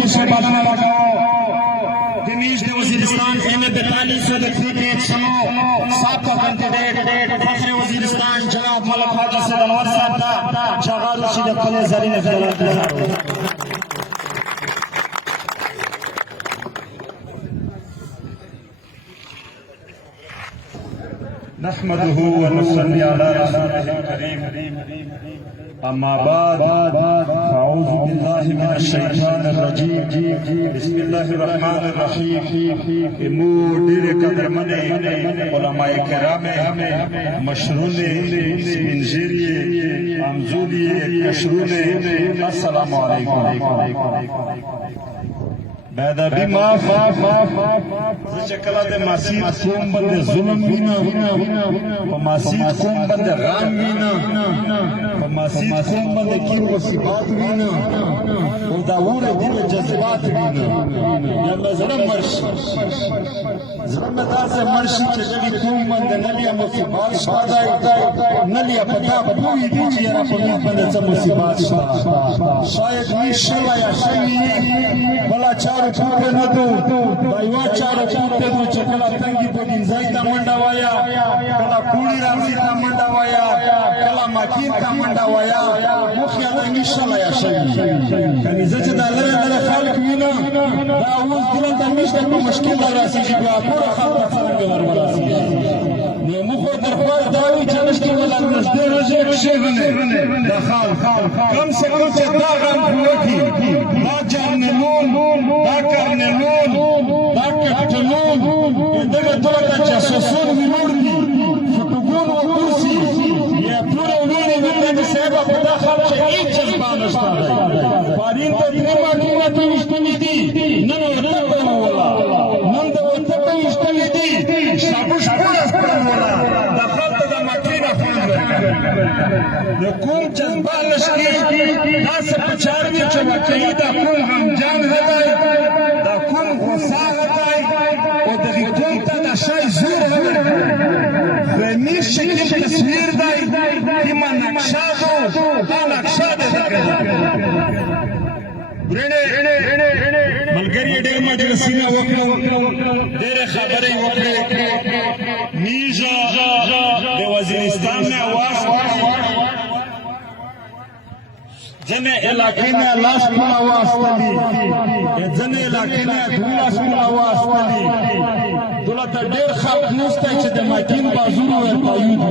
तारीख से बनाना लगाओ दिनेश दे वजीरिस्तान एम 42 साबका कैंडिडेट फखरे वजीरिस्तान जनाब मलक हाजी सैयद अनवर साहब था शगाल रशीद अख्तर जरीन नहमदुहु व नसल्ली अला रसूलिल करीम अम्मा बाद अऊज़ु बिल्लाहि मिनश शैतानिर रजीम बिस्मिल्लाहिर रहमानिर रहीम डेरे कदरमने उलमाए किरामे मशरूने स्पिंजरिए अमजूलिए कशरूने अस्सलामु अलैकुम बेदबी माफ कला मसीद कोम बंदे जुल्म वीना मसीद कोम बंदे राम वीना मसीद कोम बंदे की मुसीबत वीना और दाऊर दिल जज्बात वीना यल्ला ज़रम मर्श ज़रम दासे मर्श के जगी कोम बंदे नलिया मुसीबत शादाई नलिया पता पूरी दुनिया पर बंदे सब मुसीबत शायद निशला या शैनी भला चार छूटे न दो भाईवा चार छूटे दो चकला तंगी तो गिंजाई ता मंडा वाया कला कूड़ी रामसी ता मंडा वाया कला माकीर ता मंडा वाया मुखिया ता निशला या शैनी कनी जचे दा लरे खालक मीना दा आवाज दिलन ता निशला को मुश्किल लगा सी जी पूरा खालक फरंग वर सी ने मुखो दरबार दावी चनश्की वाला नजदे रजे शेगने दा खाल कम से कम से दा गम हुई दा जानने नून दा करने नून दा कटनून दगा तोला जासूसून विनूरनी फटुगून व कुर्सी ये पूरे उन्होंने बंदे सेवा पता खाल से एक जज्बा नस्ता है पारीन तो निमा निमा तो इष्टमिति नन वतन वाला नंद वतन इष्टमिति शाबुश पूरा वाला दफल तो मकीना फोन ये कौन जज्बा नस्ती ना से प्रचार में चला कहीं दा कौन हम जान है दा कौन गुस्सा है और दगी कौन ता शाय जोर है ज़मीन शक्ल तस्वीर दाई कि मन नक्शा दो नक्शा दे मलगरी डेर मजलिसिना वकलो डेरे खबरें वकले मीजा दे वजीरिस्तान में आवाज जने इलाके में लाश की आवाज पड़ी जने इलाके में धूला की आवाज पड़ी दौलत डेर खाल मुस्ता चे माकिन बाजुर और पायूद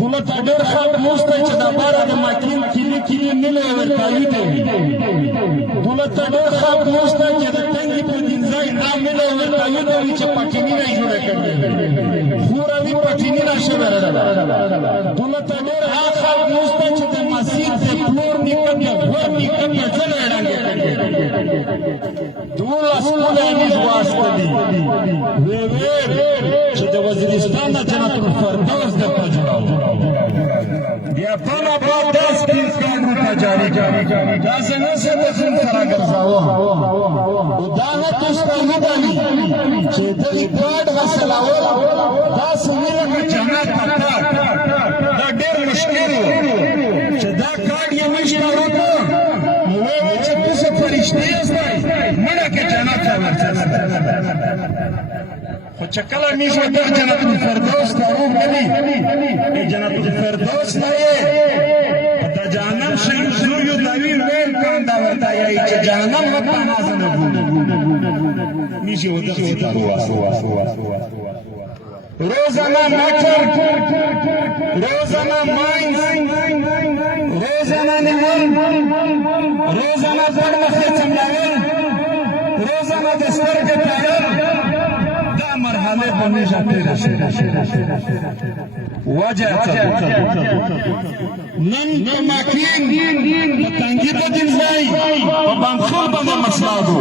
दौलत डेर खाल मुस्ता चे बारा दे माकिन किली मिले और पायूद दौलत डेर खाल मुस्ता चे तंगी पे दिनजाई ना मिले और पायूद चे पटिनी नहीं जुड़े करते पूरा भी पटिनी ना शेवर दौलत डेर खाल मुस्ता चे मस्जिद से फ्लोर निकल के घर निकल के चले रहेंगे दूल्हा स्कूल है इस वास्ते वे चुते वजीरिस्तान जन्नतुल फिरदौस दे पहुंचा ये फना बादस की कानून का जारी दासने से बसुन करा करसाओ उदाहरण तो स्टाइल डाली चेतरी कार्ड वसलाओ दास मिले के जन्नत तक दा डेर मुश्किल दा कार्ड ये मिश्रा होता वो छत्तीस से फरिश्ते मना के जन्नत का वर्चस्व चकला नीचे दर जन्नतुल फिरदौस का वो गली ये जन्नतुल फिरदौस नहीं दा जहन्नम शुरू यो दावी मेल कान दावता है ये जहन्नम मत नाज़ न नीचे उधर से हुआ रोजाना मैटर रोजाना माइंस रोजाना निवल रोजाना पर मखे चमलावन रोजाना दस्तर के टायर दा मरहले बने जाते वजह नन माकिन तंगी तो दिन जाई बंखुल बंदे मसला दो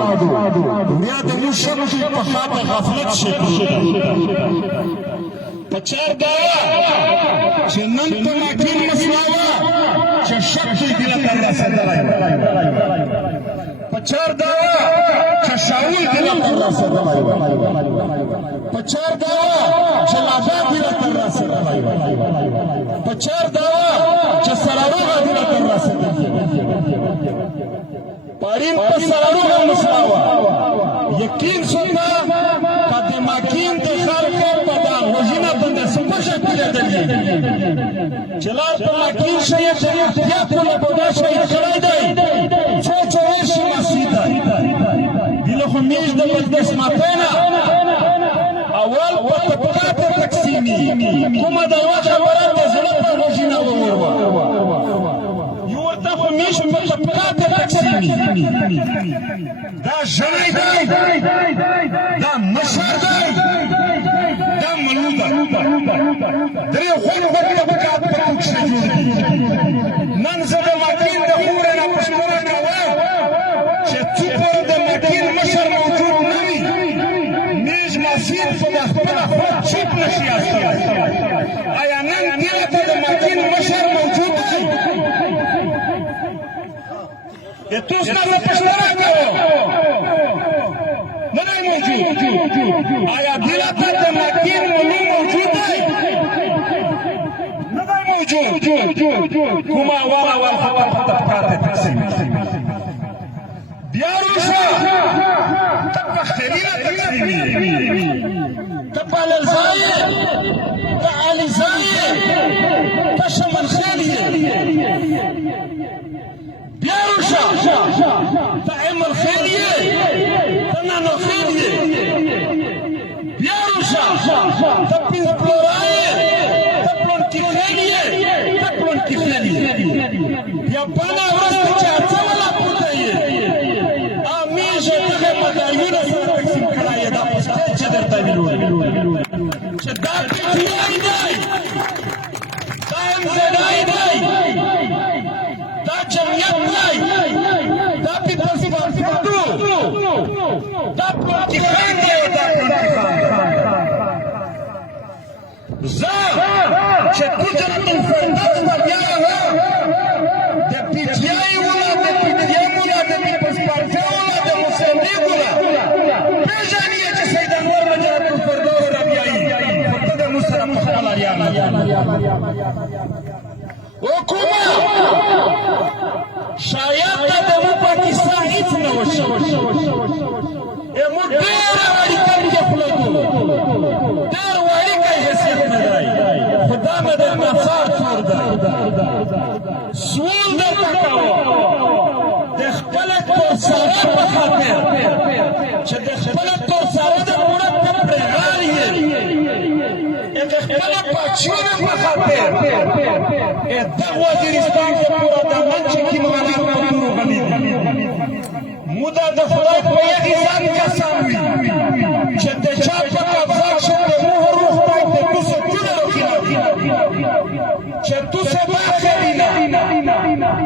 दुनिया दे मुशक पखात गफलत से पचार दावा चनन तो माकिन मसलावा शक्ति दिला कर सदलाई पचार दावा शाउल दिला कर सदलाई पचार दावा चलाबा दिला कर सदलाई पचार दावा चसरावा दिला कर सदलाई پرین په سرړو مسلاوه یقین شوه کده ماکین د خلکو په دا وژنه باندې څه شکل دی چلار په ماکین شي چې بیا په بودا شي کړای دی څو څو شي مسیدا دله خو میش د مجلس ماپینا اول په طبقات تقسیمی کومه دا خبره د زړه په وژنه وروه خو میش په طبقات تقسیمی دا ژړی دی دا مشر دی دا ملو ده درې غوړ طبقات په کوکشه جوړ دي نن زه د ماکین د خورې نه پښتنه کوم چې څو پورې د ماکین مشر موجود نه وي میش مسیر په خپله خود چوپ نشي آیا نن دلته د ماکین مشر موجود دی تو اس کا پشترا کرو نہیں موجود آیا دلاتا دماکین ملو موجود ہے نہیں موجود کما وارا والخبر طبقات تقسیم بیاروشا طبقہ خلیلہ تقسیمی طبقہ للزائر تعالی زائر تشمل خیلیہ بیاروشا تعم الخیلیه تنان الخیلیه بیاروشا تپین پلورائه تپلون کی خیلیه تپلون کی خیلیه یا پانا ورست چاہتا والا پوتایه آمیشا تغیر مداریون سر تقسیم کرائیه دا پستے چدر تاویلون چه دا پیتی آئی دائی دا امزد آئی دائی دا جمعیت دائی دا پیپلز پارٹو دا پلوٹی خان دی او دا پلوٹی خان زار چه تو جنتن فرداز با بیانا دا پیتی آئی اولا دا پیتی آئی اولا دا پیپلز پارٹو اولا دا مسلم لیگ اولا پیجانیه چه سیدان ورم جنتن فرداز را بیایی خطا دا مسلم خالا ریانا حکومت شاید تا دمو پاکستان هیڅ نه وشي امو ډېر اړیکه کې خلکو ډېر اړیکه حیثیت نه دی خدا مې د مسار تور دی سوال درته کوم د خپل کور سره په خاطر چې د خپل کور سره د پوره تپرغال یې د خپل پاچون په خاطر دا وزیرستان په پوره د منځ کې مغالات کولو غلي مودا د خدای په یوه ځان قسم وي چې د چا په قبضه شو د مهر روح پای ته توسه جوړه وکړي چې توسه باخرینا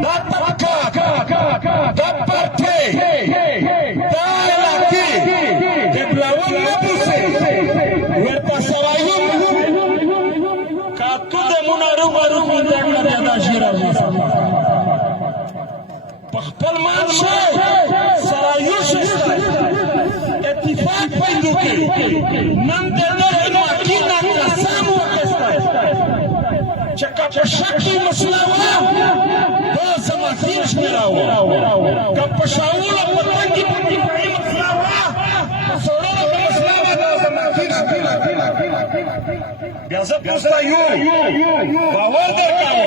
دا طبقه دا پارټي دا علاقې د بلاون نه پوسه ورته سوایو کاتو د مونارو بارو باندې دا شیرا خپل مان شو سرایو شسته اتفاق پیدا کړي نن د دغه ماکینا قسم وکړه چې کله شکی مسله وه دا سماکین شراو کله شاوله پټنګي پټنګي مسله وه سره مسله وه دا سماکین بیا زه پوښتنه یو باور درکاو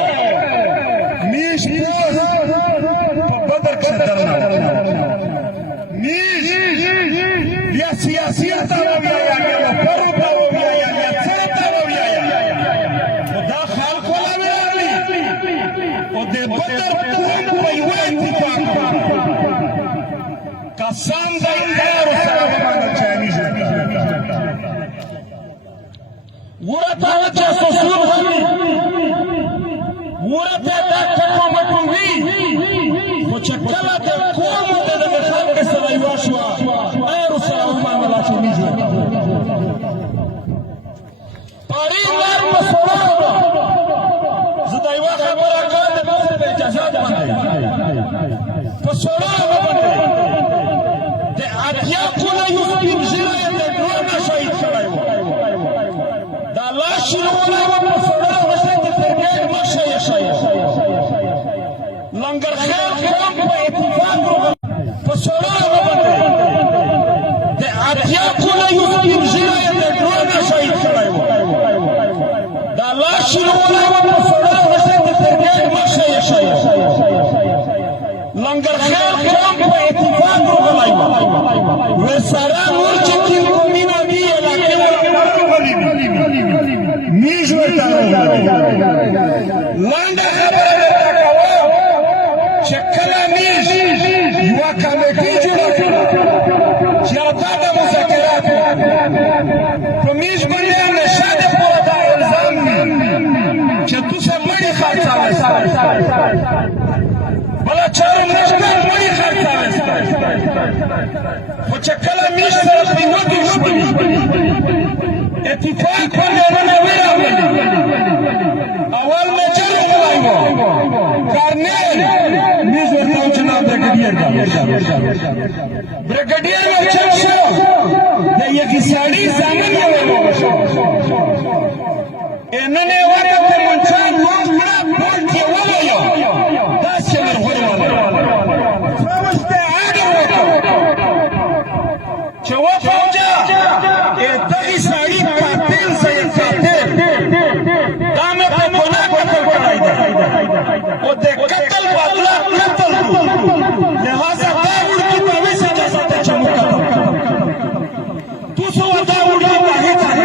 میش بدر کې درنه میش بیا سیاسيان ته وایي یا پرو پرو وایي یا څه ته وایي دا خلکو لا ویلي او د بدر په یو اتفاق قسم دی یار سره باندې چاني ورته جاسوسون ورته دا حکومت وی خو چې کله د قوم د خلک سره یو شو ایر سره ومنه لا شي پاری لار په سوال زه دا یو خبره کوم د مصر په اجازه باندې په سوال باندې د اتیا کوله یو سپین ژیره د ډرون شهید کړی و دا لاش ورونه په جام په اتفاق راغلی و سره نور چې کوم قومونه دي علاقې راغلي میژ ورته راغلی لنډه خبره درته کوم چې کله میژ یوه کمیټې جوړه کړه چې دا د مذاکراتو په میژ باندې همیشه دپاره دا الزام وي چې دوسه مړي خرڅوئ بله چارو نشته مړي خرڅوئ خو چې کله میژ سره پرې ودرېږي اتفاق باندې رونه وراغلي اول میجر راغلی و کارنیل میژ ورته و جناب بریګیډیر بریګیډیر ورچک شو د یوې سړي زامن یې ووژه نن یې وکتل منچان لوټ کړه بولټ یې وویه داسې ورغورې فوج ته یې آډر وکړ چې وفوجه دغې سړي قاتل صحیح قاتل دا مې په ګناه قتل کړی دی او د قتل بدله قتل کړو لہذا دا وړکي په هغې سزا ساته چې موږ قتل کړو تاسو دا وړکي په هغې ځای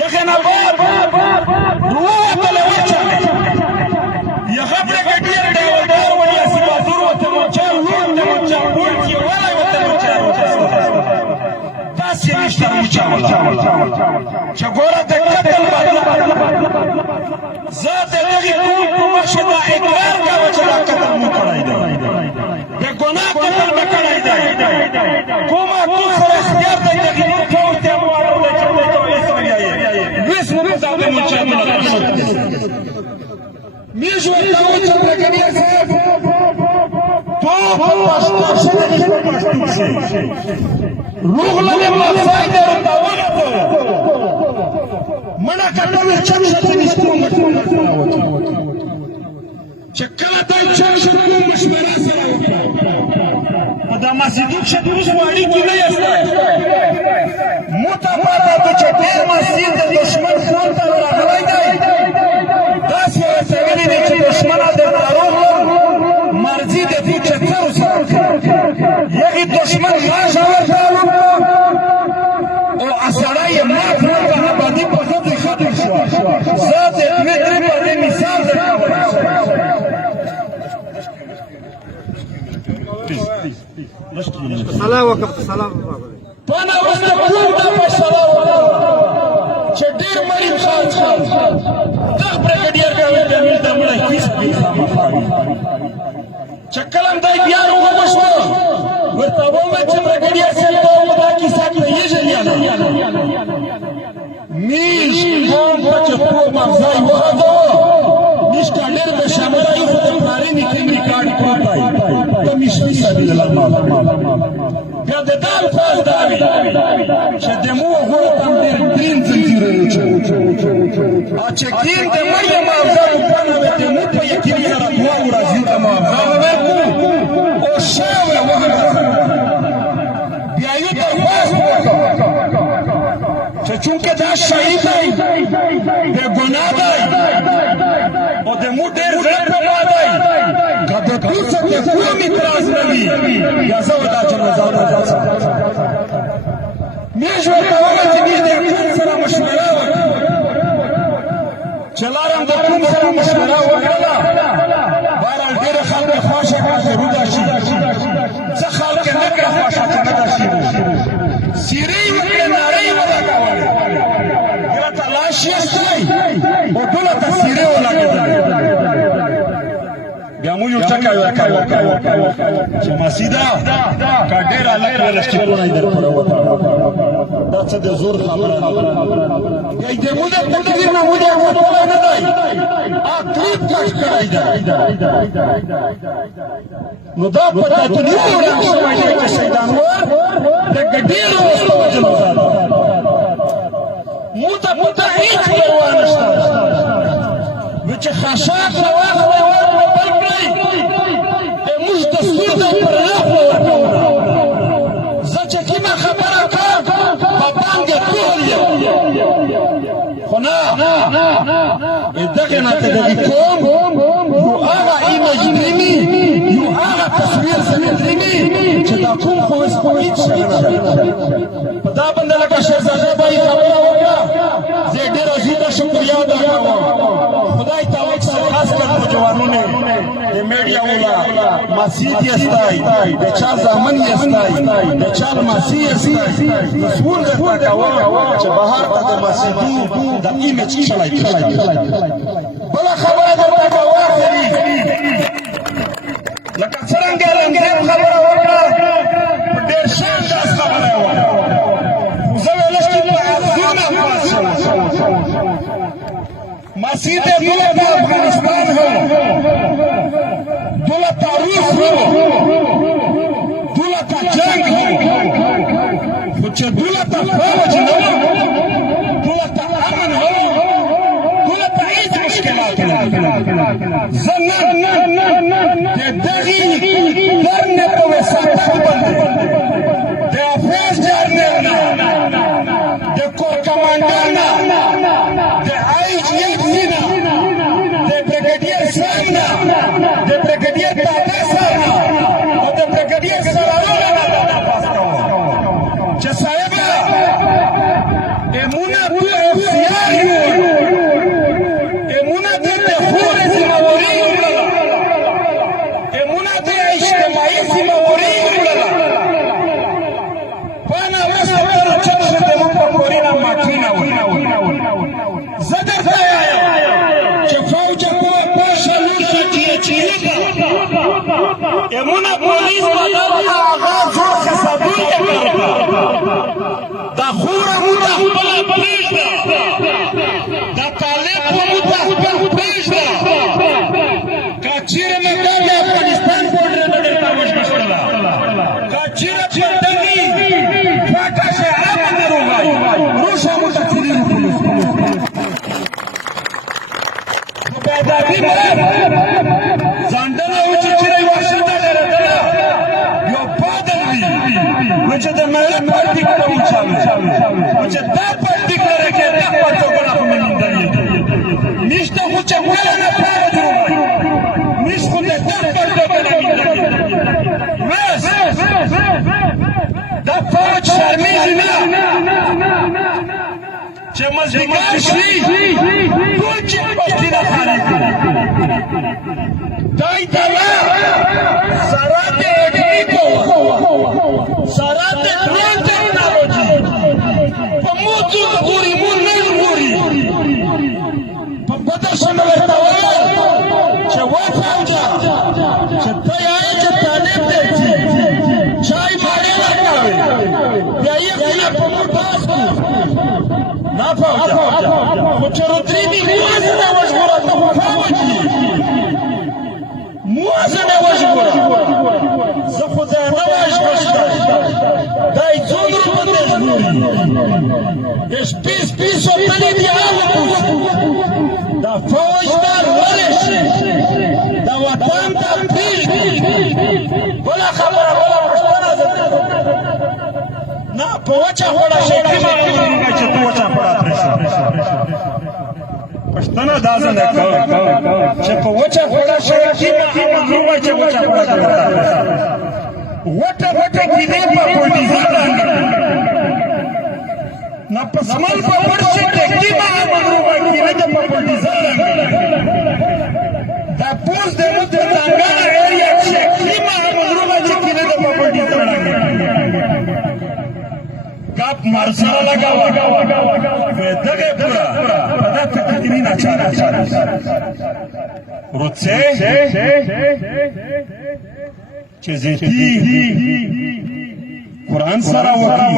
یغه نه بعد ووتله وچلې یغه بریګیډیر ډاولدار ولیا سپاسور ورته موچار لوړ ته موچار بولټ یې ولی ورته موچار داسې نشته موچاوله چې ګوره د قتل بدله زه د دغې قوم په مخکې دا اقرار کوه چې دا قتل مو کړی دی د ګناه قتل مې کړی دی کومه تو سره اختیار دی دغې فوج ته مو اړولی چې دوی ته ویس ویایې ویس مو په دا د منشانونه میژ ورته و چې بریګیډیر صاحب تو په پښتو کښې دغې په پښتو کښې روغللې ملفای دی ورته وغځوه منع کړه ویل چک شه ځینې ستونګه چې کله دی چک شه کوم مشوره سره وکړه په دا مسجدو کښې د اوس په اړیکې نه یستی مو ته پاته ده چې ډېر مسجد د دښمن خان ته راغلی دی داسې ورته ویلي دي چې دښمنه درته روغلم مرضي د دې چې څه ورسره کوي یغې دښمن غاښه ورته وکړه او سړی یې مات کړه په ابادي په ښځې ختم شوه زه د دوې درې باندې مثال درکولی سلام وکړه سلام پانا ورته کوم دا فیصله وکړه چې ډېر مړي خرڅ کړل دغه بریګیډیر ګاونډ بیا مې ته مړی هېڅ خامخا وي چې کله هم دی بیا وغوښته ورته وویل چې بریګیډیر صاحب ته دا کیسه پوهېږې یا نه میژ قوم ته چې ټول مغزه یې وغځوه میژ کاډر به شمره یې خو د پلارې نیکه ریکارډ پروت دی د میژ فی سبیل الله بیا د دا الفاظ دا وي چې د مو غوړو ته هم ډېر ګرین زنځیرونه اچوي او چې ګرین د مړي مغزه وکړنه وې د مو په یقین سره دوه ورځې ته مغزه ورکړو او شا وې وغځوه بیا یې درخواست وکړ چې چونکې دا شهید دی د ګناه دی او د مو ډېر زړه پروا دی که د دوی څخه کوم اعتراض نه وي بیا زه به دا جنازه وباسم میژ ورته وویل چې میژ د اکرم سره مشوره وکړي چې لاړم د کوم سره مشوره وکړله بهرحال ډېره خلک یې خوښه کړه چې روږه شي څه خلک یې نه کړه خوښه چې نه ده شوي څېرې یې وکړې نارې یې ولګولې یوه ته لاش یې ستلی او ټوله ته څېرې ولګېدلې بیا مو یو ټکی ورکوه چې مسیده که ډېر هلک ولسټیپونه یې درپورې وتړه دا څه د زور خبره نه ده بیا د مو د تقدیر نه مو د وتلی نه دی اقلیب کش کړی دی نو دا په تطبیق ورک شوی دی چې شیطانوار د ګډېرو وسلو وجلو زاده مو ته پته هېڅ پروا نشته نو چې خشاک راواخلئ ورکړه بل کړئ موږ دستور دی پر راخله ورکوونه زه چې کومه خبره کوم په بانګې ټول یم خو نه دغې نه ته دغې کوم یو هغه ای مجرمي یو لا کوم خو هیڅ شی نه په دا باندې لکه شهزاده بای خبره وکړه زه ډېره زیاته شکریا ادا کوم خدای تعالی خاص کر نوجوانونه د میډیا ولا مسیح یستای د چا زامن یستای د چا مسیح یستای مسؤل درته کاوه چې بهر ته د مسیحي د ایمیج چلای بل خبره درته کاوه لکه څنګه رنګین خبره وکړه ډېر شان داس خبره وکړه زه ویل چې ارزونه مسیح دولت افغانستان ہو دولت تاریخ ہو دولت جنگ ہو کچھ دولت فوج ہو دولت امن ہو دولت عید مشکلات ہو زنن دغی کرنے تو وساطت بند دے افواج جارنے دے کور کمانڈانا دے de brigadier Tatesa o de brigadier Salarona che saeba emuna tu oficial emuna de khore zimawari emuna de ijtimai zimawari bana wasabara chama de mkorina makina zadar امونه پولیس بدل هغه زور خسابون کرده دا خوره موته خپل پریږده دا طالب موته خپل پریږده که چیرې موږ د افغانستان بورډر نه ډېر تاوش کړله که چیرې پټنی فاټا شي هغه نه روغای روشه موته فلیرو پولیس پیداوی ځانډنه و چې چیرې چې د ملت پارټي کوي چې دا پارټي کوي چې دا پارټي کوي منندلې نشته خو چې ولا نه پاره جوړوي نشته خو دا پارټي کوي بس دا فوج شرمیز نه چې مزګار شي ټول چې پارټي نه خالي دای دا سره دې کو سره ډرون ټیکنالوژي په موږ غوري مون نه غوري په بدرشن ورته وایي چې وافاوجا چې ته یې چې طالب دی چای ماري راکاوي بیا یې نه په مورتاس نه فاوجا خو چې روتري دی موازه نه وژغوره ته فاوجي موازه نه وژغوره زه خو ځای نه وژغوره دای څومره باندې ژغوري سپیس وطنې دي هغه دا فوج ته لرې شي دا وطن ته پرېږدي بله خبره بله پوښتنه نه په وچه خوړه شي چې ته وچه خوړه پرېږده پښتنه دا زه نه کوم چې په وچه خوړه شي چې وچه خوړه وټه وټه کېدې په پولټیزانه نه په سمل په ورشي کې کیما مغروبه کېده په پولټیزانه دا پوز د مو د ځانګړې ایریا چې کیما مغروبه کېده په پولټیزانه کاپ مارسره لگاوه دغه پورا په دغه تدوین اچاره روڅه چې زیتی قرآن سره وکړي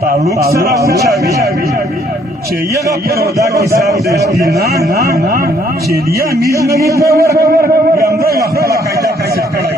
تعلق سره وچاوي چې یغه پرودا کتاب د اشتینا چې لیا میز نه په ور یمره خپل قاعده کړی